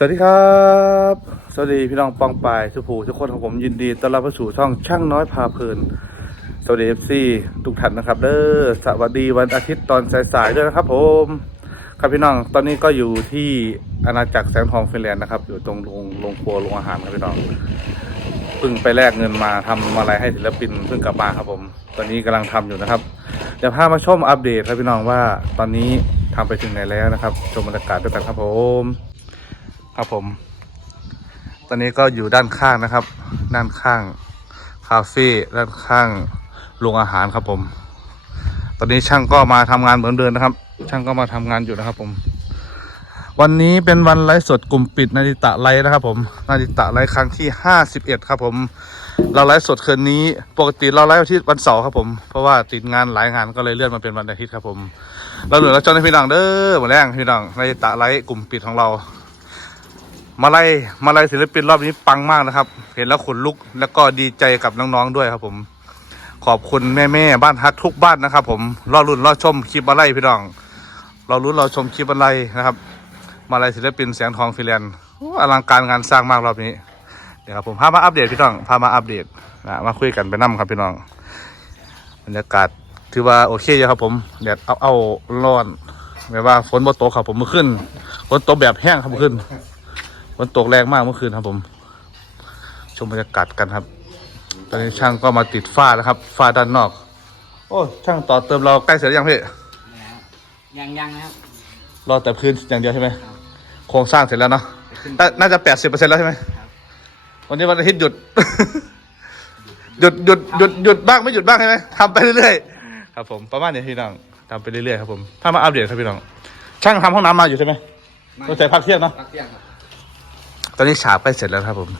สวัสดีครับ สวัสดีพี่น้องปองปายสุภูทุกคนของผมยินดีต้อนรับเข้าสู่ช่องช่างน้อยพาเพลิน สวัสดีเอฟซีทุกท่านนะครับเด้อสวัสดีวันอาทิตย์ตอนสายๆด้วยนะครับ ผม ครับพี่น้องตอนนี้ก็อยู่ที่อาณาจักรแสงทองฟินแลนด์นะครับ อยู่ตรงโรงโรงครัวโรงอาหารครับพี่น้องเพิ่งไปแลกเงินมาทำอะไรให้ศิลปินเพิ่งกลับมาครับผม ตอนนี้กำลังทำอยู่นะครับเดี๋ยวพามาชมอัปเดตครับพี่น้องว่า ตอนนี้ทำไปถึงไหนแล้วนะครับ ชมบรรยากาศด้วยกันครับผม ครับผม ตอนนี้ก็อยู่ด้านข้างนะครับ ด้านข้างคาเฟ่ด้านข้างโรงอาหารครับผม ตอนนี้ช่างก็มาทำงานเหมือนเดิมนะครับ ช่างก็มาทำงานอยู่นะครับผม วันนี้เป็นวันไลฟ์สดกลุ่มปิดนาดิตะไลฟ์นะครับ ผมนาดิตะไลฟ์ครั้งที่ห้าสิบเอ็ดครับ ผม เราไลฟ์สดคืนนี้ ปกติเราไลฟ์วันที่วันเสาร์ครับผม เพราะว่าติดงานหลายงานก็เลยเลื่อนมาเป็นวันอาทิตย์ครับผม เราเหลือเราจอนให้พี่น้องเด้อหมดแรงพี่น้องนาดิตะไลฟ์กลุ่มปิดของเรา มาไล่มาไล่ศิลปินรอบนี้ปังมากนะครับ เห็นแล้วขนลุกแล้วก็ดีใจกับน้องๆด้วยครับ ผม ขอบคุณแม่ๆบ้านฮักทุกบ้านนะครับ ผมรอรุ่นรอชมคลิปมาไล่พี่น้องรอรุ่นรอชมคลิปมาไล่นะครับ มาไล่ศิลปินแสงทองฟิแลนด์อลังการงานสร้างมากรอบนี้เดี๋ยวครับผมพามาอัปเดตพี่น้องพามาอัปเดตนะมาคุยกันไปนั่ครับพี่น้องบรรยากาศถือว่าโอเคอยู่ครับผมแดดเอาเอาร้อนแบบว่าฝนบ่ตกครับผมเมื่อคืนฝนตกแบบแห้งครับเมื่อคืน ฝนตกแรงมากเมื่อคืนครับผม ชมบรรยากาศกันครับ ตอนนี้ช่างก็มาติดฝ้าแล้วครับฝ้าด้านนอก โอ้ช่างต่อเติมเราใกล้เสร็จหรือยังพี่นะครับยังยังนะครับรอแต่พื้นอย่างเดียวใช่ไหมโครงสร้างเสร็จแล้วเนาะน่าน่าจะแปดสิบเปอร์เซ็นต์แล้วใช่ไหมครับวันนี้วันอาทิตย์หยุด หยุดหยุดหยุดหยุดบ้างไม่หยุดบ้างใช่ไหมทำไปเรื่อยๆครับ ผมประมาณนี้พี่น้องทำไปเรื่อยๆครับผมถ้ามาอัปเดตครับพี่น้องช่างทำห้องน้ำมาอยู่ใช่ไหมตั้งแต่พักเที่ยงเนาะพักเที่ยงครับ ตอนนี้ฉาบใกล้เสร็จแล้วครับผม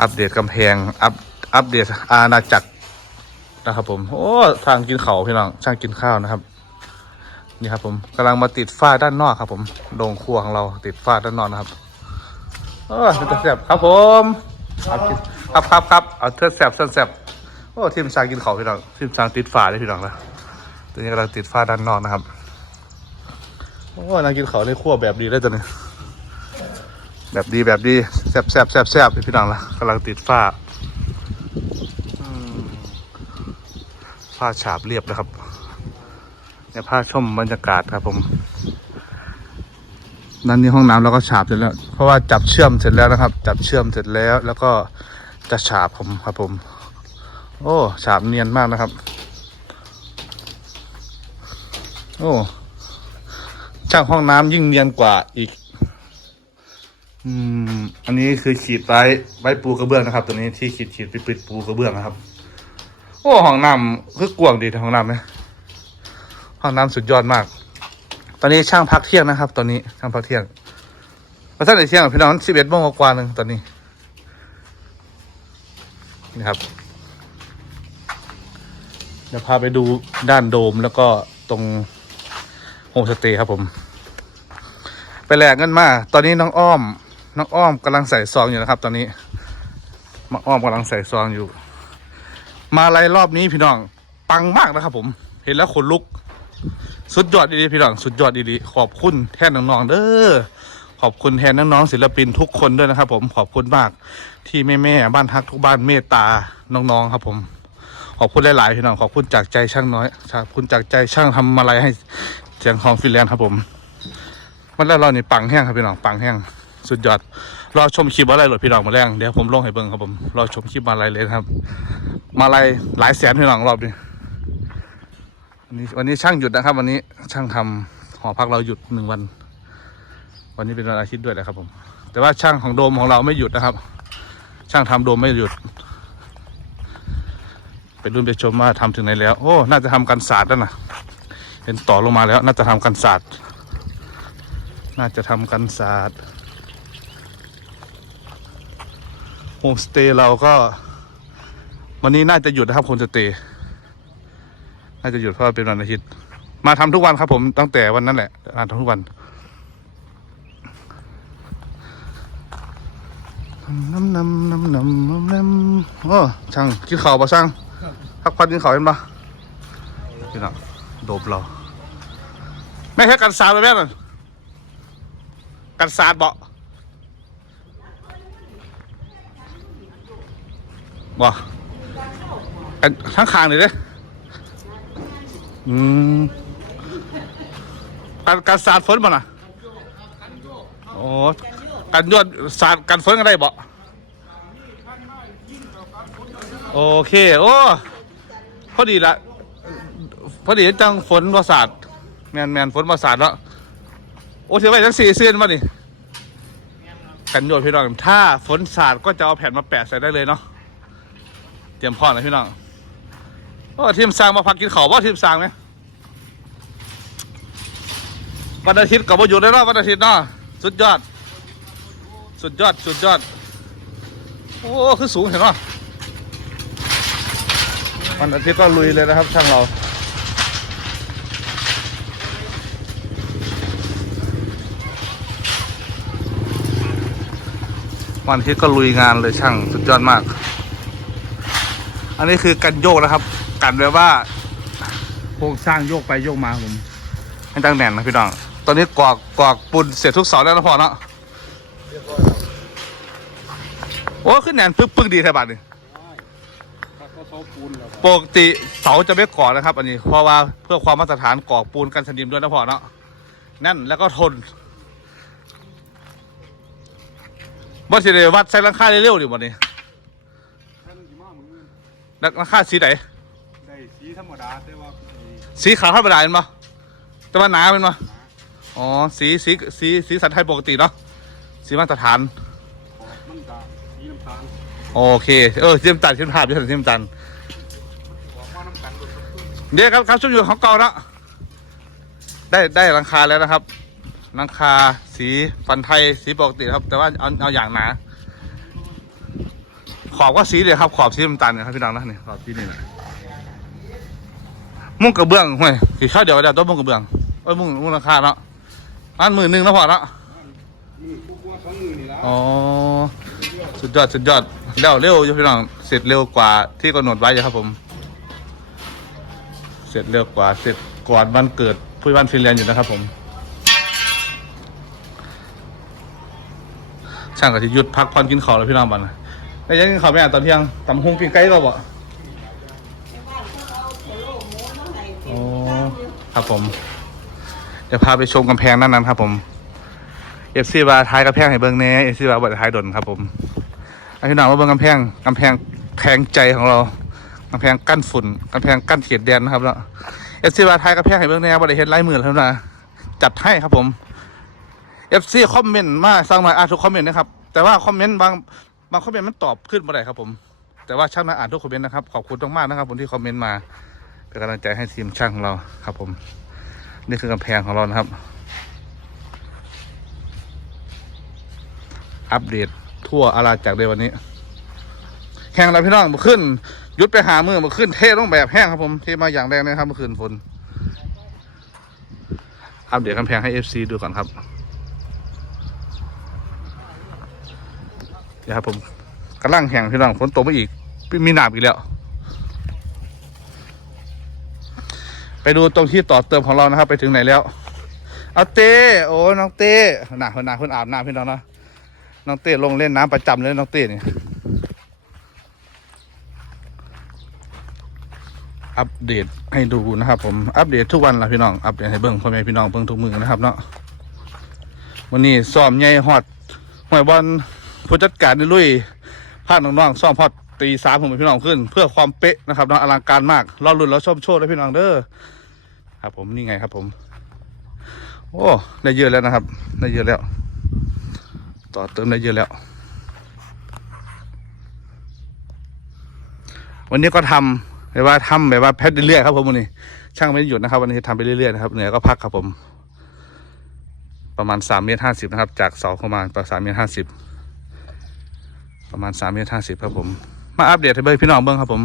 อัปเดตกำแพง อัปอัปเดตอาณาจักรนะครับ ผม โอ้ทางกินเขาพี่น้องช่างกินข้าวนะครับ นี่ครับ ผมกำลังมาติดฝ้าด้านนอกครับ ผมโรงครัวของเราติดฝ้าด้านนอกนะครับโอ้เส้นแสบครับผมครับครับครับเอาเทือแสบเส้นแสบโอ้ทีมสร้างกินเขาพี่น้องทีมสร้างติดฝ้าเลยพี่น้องนะตัวนี้กำลังติดฝ้าด้านนอกนะครับโอ้นางกินเขาในครัวแบบดีเลยตัวนี้ แบบดีแบบดีแซบแซบแซบแซบพี่น้องละกำลังติดฝ้าฝ้าฉาบเรียบนะครับเนี่ยผ้าชมบรรยากาศครับผม นั่นนี่ห้องน้ำเราก็ฉาบเสร็จแล้ว เพราะว่าจับเชื่อมเสร็จแล้วนะครับ จับเชื่อมเสร็จแล้ว แล้วก็จะฉาบผมครับผม โอ้ฉาบเนียนมากนะครับ โอ้ช่างห้องน้ำยิ่งเนียนกว่าอีก อืม อันนี้คือขีดไว้ไว้ปูกระเบื้องนะครับ ตัวนี้ที่ขีดขีดปิดปิดปูกระเบื้องนะครับ โอ้ห้องน้ำคือกวางดีห้องน้ำนะห้องน้ำสุดยอดมาก ตอนนี้ช่างพักเที่ยงนะครับ ตอนนี้ช่างพักเที่ยงมาท่านไหนเที่ยงพี่น้องสิบเอ็ดโมงกว่าๆหนึ่งตอนนี้นี่ครับเดี๋ยวพาไปดูด้านโดมแล้วก็ตรงโฮมสเตย์ครับผม ไปแลกเงินมา ตอนนี้น้องอ้อม น้องอ้อมกำลังใส่ซองอยู่นะครับ ตอนนี้มาอ้อมกำลังใส่ซองอยู่ มาอะไรรอบนี้พี่น้อง ปังมากนะครับ ผม เห็นแล้วขนลุก สุดยอดดีๆพี่น้องสุดยอดดีๆขอบคุณแทนน้องๆเด้อขอบคุณแทนน้องๆศิลปินทุกคนด้วยนะครับ ผมขอบคุณมากที่แม่ๆบ้านฮักทุกบ้านเมตตาน้องๆครับ ผมขอบคุณหลายๆพี่น้องขอบคุณจากใจช่างน้อยขอบคุณจากใจช่างทำอะไรให้เสียงของฟิลแลนด์ครับผมมันแล้วเรานี่ปังแห้งครับพี่น้องปังแห้ง สุดยอด รอชมคลิปอะไรหรอพี่น้องมาแรงเดี๋ยวผมลงให้เบิ่งครับผม รอชมคลิปมาอะไรเลยนครับ มาอะไรหลายแสนพี่น้องรอบนี้วันนี้วันนี้ช่างหยุดนะครับ วันนี้ช่างทำหอพักเราหยุดหนึ่งวัน วันนี้เป็นวันอาทิตย์ด้วยนะครับผม แต่ว่าช่างของโดมของเราไม่หยุดนะครับ ช่างทำโดมไม่หยุดไปรุ่นไปชมว่าทำถึงไหนแล้ว โอ้ น่าจะทำกันศาสตร์แล้วนะเห็นต่อลงมาแล้ว น่าจะทำกันศาสตร์น่าจะทำกันศาสตร์ โฮมสเตย์เราก็ วันนี้น่าจะหยุดนะครับโฮมสเตย์น่าจะหยุดเพราะเป็นวันอาทิตย์ มาทำทุกวันครับ ผมตั้งแต่วันนั้นแหละมาทำทุกวันน้ำน้ำน้ำน้ำน้ำน้ำโอ้ช่างกินข้าวปะช่างพักผ่อนกินข้าวเห็นปะพี่น้องโดบเราไม่ใช่กันสาดไปแม่น่ะกันศาสตร์เบา บ่อันทั้งคางเลยเด้อืมการการสาดฝนบ่น่ะโอ้การยวดสาดกันฝนก็ได้บ่โอเคโอ้พอดีละพอดีจังฝนบ่สาดแมนแมนฝนบ่สาดแล้วโอ้ถือไว้ทั้งสี่เส้นมาดิกันโยดพี่น้องถ้าฝนสาดก็จะเอาแผ่นมาแปะใส่ได้เลยเนาะ ตรียมพร้อมนะพี่น้องโอ้ทีมสร้างมาพักกินข้าวว่าทีมสร้างไหมวันอาทิตย์กับวันหยุดเลยเนาะวันอาทิตย์เนาะสุดยอด สุดยอดสุดยอด โอ้คือสูงเห็นป่ะวันอาทิตย์ก็ลุยเลยนะครับช่างเราวันอาทิตย์ก็ลุยงานเลยช่างสุดยอดมาก อันนี้คือกันโยกนะครับ กันแบบว่าโครงสร้างโยกไปโยกมาผมให้ตั้งแน่นนะพี่น้อง ตอนนี้กรอกกอกปูนเสร็จทุกเสาแล้วนะพอเนาะโอ้ขึ้นแน่นปึ๊กปึ๊กดีแค่บาทนี่ก็เขาปูนแล้วปกติเสาจะไม่ก่อนะครับ อันนี้เพราะว่าเพื่อความมาตรฐานก่อปูนกันสนิมด้วยนะพอเนาะแน่นแล้วก็ทนบ่สิได้วัดใส่หลังคาเร็วๆดิบ่นี่ท่านกี่มามือ หลังคาสีไหนได้สีธรรมดาแต่ว่าไอ้สีขาวธรรมดาเป็นปะแต่ว่าหนาเป็นปะอ๋อสีสีสีสีสันไทยปกติเนาะสีมาตรฐานขอบมันกะสีน้ำตาลโอเคเออเทียมตันเทียมภาพเทียมเทียมตันออกมาน้ำกันรถเดี๋ยวครับครับช่วงอยู่ของเก่าเนาะได้ได้หลังคาแล้วนะครับหลังคาสีฟันไทยสีปกติครับ แต่ว่าเอาเอาอย่างหนา ขอบก็สีเลยครับ ขอบสีน้ำตาลนะครับพี่น้องนะนี่ขอบสีนี่นะมุ้งกระเบื้องห่วยกี่ข้าวเดียวเดียวตัวมุ้งกระเบื้องเอ้ยมุ้งมุ้งหลังคาเนาะอันหมื่นหนึ่งแล้วพอเนะมือคู่ว่าสองมือนี่ละอ๋อสุดยอดสุดยอดเร็วเร็วอยู่พี่น้องเสร็จเร็วกว่าที่กำหนดไว้อยู่ครับผม เสร็จเร็วกว่าเสร็จก่อนวันเกิดผู้วันฟินแลนด์อยู่นะครับผม ช่างกับที่หยุดพักผ่อนกินข้าวแล้วพี่น้องบัดนะ แล้ยังกินข้าไม่อ่านตอนเที่ยงตำฮงกินไก่ก็บ่อ๋อครับผม เดี๋ยวพาไปชมกำแพงนั่นนั้นครับ ผมเอฟซีบาท้ายกำแพงให้เบิ้งแน่เอฟซีบาบดท้ายดนครับ ผมอันที่หนาวว่าเบิ้งกำแพงกำแพงแพงใจของเรากำแพงกั้นฝุ่นกำแพงกั้นเขียดแดนนะครับแล้วเอฟซีบาท้ายกำแพงให้เบิ้งแน่บริเฮ็ดไล่มือแล้วนะจัดให้ครับผมเอฟซีคอมเมนต์มาสร้างมาอาทุกคอมเมนต์นะครับแต่ว่าคอมเมนต์บาง บางคอมเมนต์มันตอบขึ้นมาได้ครับผม แต่ว่าช่างมาอ่านทุกคอมเมนต์นะครับ ขอบคุณมากๆนะครับผมที่คอมเมนต์มาเป็นกำลังใจให้ทีมช่างของเราครับผม นี่คือกำแพงของเรานะครับ อัปเดตทั่วอาณาจักรเลยวันนี้แข่งแล้วพี่น้องมาขึ้นยุดไปหามือมาขึ้นเทต้องแบบแห้งครับผมเทมาอย่างแรงเลยครับเมื่อคืนฝนอัปเดตกำแพงให้เอฟซีดูก่อนครับ เดี๋ยวครับผมกำลังแข่งพี่น้องฝนตกมาอีก มีหนาบอีกแล้ว ไปดูตรงที่ต่อเติมของเรานะครับ ไปถึงไหนแล้ว เอาเต้โอ้น้องเต้หนาคนหนาคนอาบน้ำพี่น้องนะน้องเต้ลงเล่นน้ำประจำเลยน้องเต้เนี่ยอัปเดตให้ดูนะครับ ผมอัปเดตทุกวันละพี่น้องอัปเดตให้เบิ้งพ่อแม่พี่น้องเบิ้งทุกมือนะครับเนาะวันนี้ซ้อมใหญ่ฮอดหวยบอล ผู้จัดการนี่ลุยพาน้องๆซ้อมฮอดตีสามผมพี่น้องขึ้น เพื่อความเป๊ะนะครับเนาะอลังการมากเราลุ้นเราชมโชว์ด้วยพี่น้องเด้อครับ ผมนี่ไงครับผม โอ้ได้เยอะแล้วนะครับได้เยอะแล้ว ต่อเติมได้เยอะแล้ว วันนี้ก็ทำแบบว่าทำแบบว่าแพทเรื่อยๆครับผมวันนี้ ช่างไม่หยุดนะครับ วันนี้ทำไปเรื่อยๆนะครับเหนื่อยก็พักครับผม ประมาณสามเมตรห้าสิบนะครับ จากเสาเข้ามาประมาณสามเมตรห้าสิบ ประมาณสามเมตรห้าสิบครับผม มาอัปเดตให้เบิ้งพี่น้องเบิ้งครับผม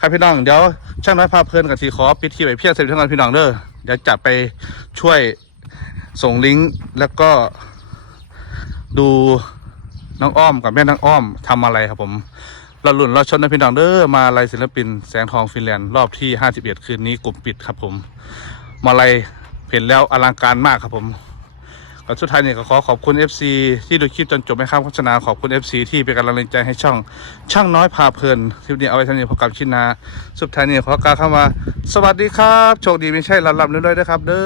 ครับพี่น้องเดี๋ยวช่างน้อยพาเพลินกับทีขอปิดที่ไปเพียรเสร็จทั้งนั้นพี่น้องเด้อเดี๋ยวจะไปช่วยส่งลิงก์แล้วก็ดูน้องอ้อมกับแม่น้องอ้อมทำอะไรครับผมเราหลุ่นเราชนนะพี่น้องเด้อมาลายศิลปินแสงทองฟินแลนด์รอบที่ 51 คืนนี้กลุ่มปิดครับผม มาลายเห็นแล้วอลังการมากครับผม ก็สุดท้ายนี่ก็ขอขอบคุณ FC ที่ดูคลิปจนจบไม่ข้ามโฆษณาขอบคุณ FC ที่เป็นกำลังใจให้ช่อง ช่างน้อยพาเพลินคลิปนี้เอาไว้ท่านี้พบกับชินนาสุดท้ายนี่ขอกล่าวคำว่าสวัสดีครับโชคดีไม่ใช่ลำลำเรื่อยๆนะครับ เด้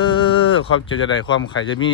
อความเจ็บจะได้ความไข่จะมี